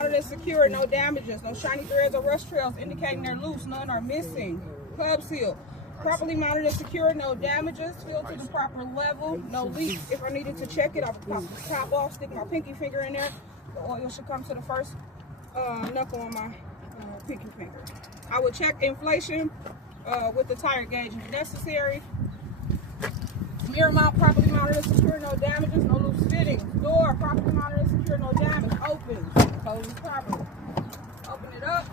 Mounted and secure, no damages, no shiny threads or rust trails indicating they're loose, none are missing. Hub seal, properly mounted and secure, no damages, filled to the proper level, no leaks. If I needed to check it, I would pop the top off, stick my pinky finger in there. The oil should come to the first knuckle on my pinky finger. I would check inflation with the tire gauge if necessary. Mirror mount, properly mounted and secure, no damages, no loose fittings. Door, properly mounted and secure, no damage. Open, closes properly. Open it up.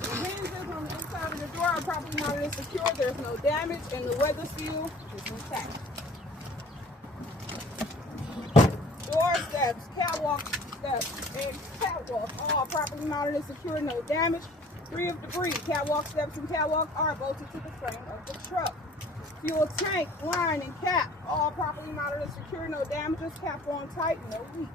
The hinges on the inside of the door are properly mounted and secure. There's no damage, and the weather seal is intact. Door steps, catwalk steps, and catwalk all properly mounted and secure, no damage. Free of debris. Catwalk steps and catwalk are bolted to the frame of the truck. Fuel tank, line, and cap, all properly mounted and secure, no damages, cap on tight, no leaks.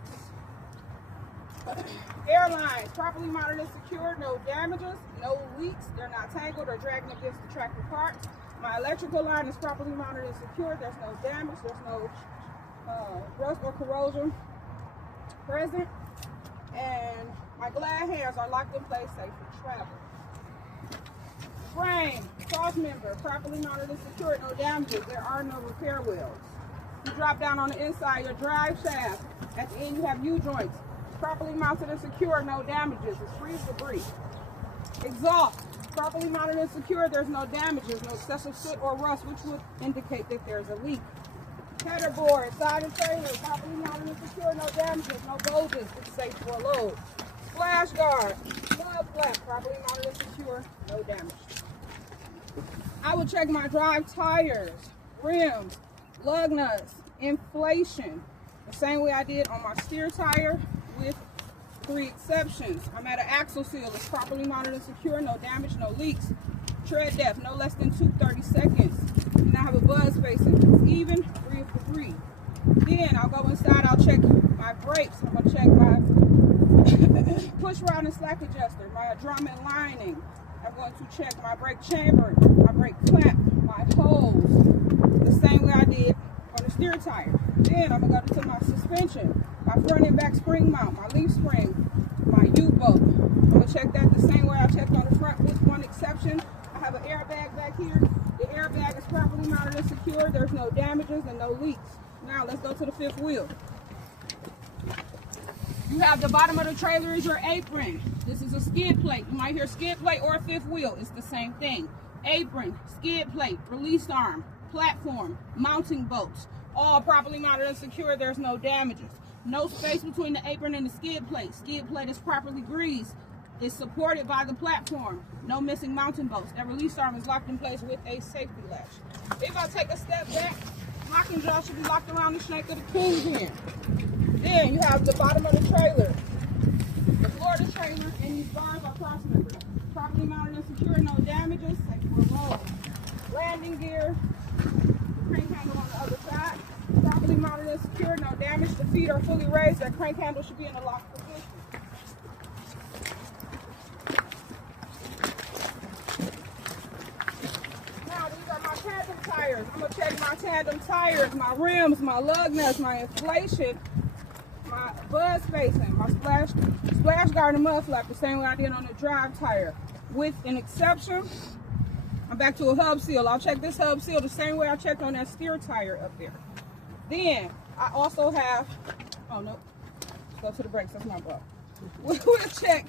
Airlines, properly mounted and secure, no damages, no leaks, they're not tangled or dragging against the tractor parts. My electrical line is properly mounted and secure, there's no damage, there's no rust or corrosion present, and my glad hands are locked in place, safe for travel. Frame, cross member, properly mounted and secured, no damages. There are no repair wheels. You drop down on the inside, your drive shaft. At the end, you have U-joints. Properly mounted and secured, no damages. It's free of debris. Exhaust, properly mounted and secured, there's no damages, no excessive soot or rust, which would indicate that there's a leak. Header board, side and trailer, properly mounted and secured, no damages, no bulges. It's safe for a load. Splash guard, mud flap, properly mounted and secure, no damage. I will check my drive tires, rims, lug nuts, inflation, the same way I did on my steer tire with 3 exceptions. I'm at an axle seal, it's properly mounted and secure, no damage, no leaks. Tread depth, no less than 2/30 seconds. And I have a buzz spacing, it's even, free of debris. Then I'll go inside, I'll check my brakes, I'm gonna check my push rod and slack adjuster, my drum and lining. I'm going to check my brake chamber, my brake clamp, my hose, the same way I did on the steer tire. Then I'm going to go to my suspension, my front and back spring mount, my leaf spring, my U-bolt. I'm going to check that the same way I checked on the front with 1 exception. I have an airbag back here. The airbag is properly mounted and secure. There's no damages and no leaks. Now let's go to the 5th wheel. You have the bottom of the trailer is your apron. This is a skid plate. You might hear skid plate or a 5th wheel. It's the same thing. Apron, skid plate, release arm, platform, mounting bolts. All properly mounted and secure. There's no damages. No space between the apron and the skid plate. Skid plate is properly greased. It's supported by the platform. No missing mounting bolts. That release arm is locked in place with a safety latch. If I take a step back, locking jaw should be locked around the shank of the kingpin. Then you have the bottom of the trailer, the floor of the trailer, and these bars are cross members. Properly mounted and secure, no damages, safe for a load. Landing gear, the crank handle on the other side. Properly mounted and secure, no damage. The feet are fully raised. That crank handle should be in a locked position. Now these are my tandem tires. I'm going to check my tandem tires, my rims, my lug nuts, my inflation, my buzz spacing, my splash guard and mud flap, the same way I did on the drive tire. With an exception, I'm back to a hub seal. I'll check this hub seal the same way I checked on that steer tire up there. Then I also have, oh no, let's go to the brakes, that's my bug. We'll check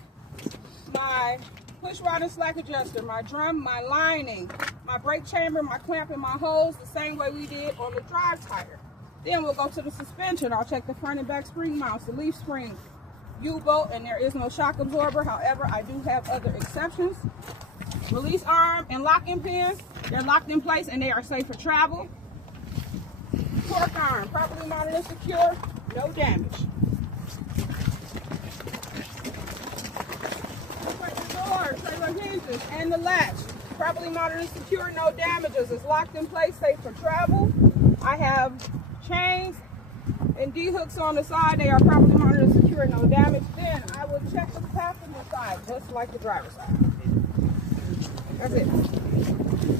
my push rod and slack adjuster, my drum, my lining, my brake chamber, my clamp, and my hose, the same way we did on the drive tire. Then we'll go to the suspension. I'll check the front and back spring mounts, the leaf spring, U-bolt, and there is no shock absorber. However, I do have other exceptions. Release arm and locking pins, they're locked in place and they are safe for travel. Torque arm, properly mounted and secure, no damage. The door, trailer hinges, and the latch, properly mounted and secure, no damages. It's locked in place, safe for travel. I have chains and D-hooks on the side. They are properly mounted and secure, no damage. Then I will check the passenger side, just like the driver's side. That's it.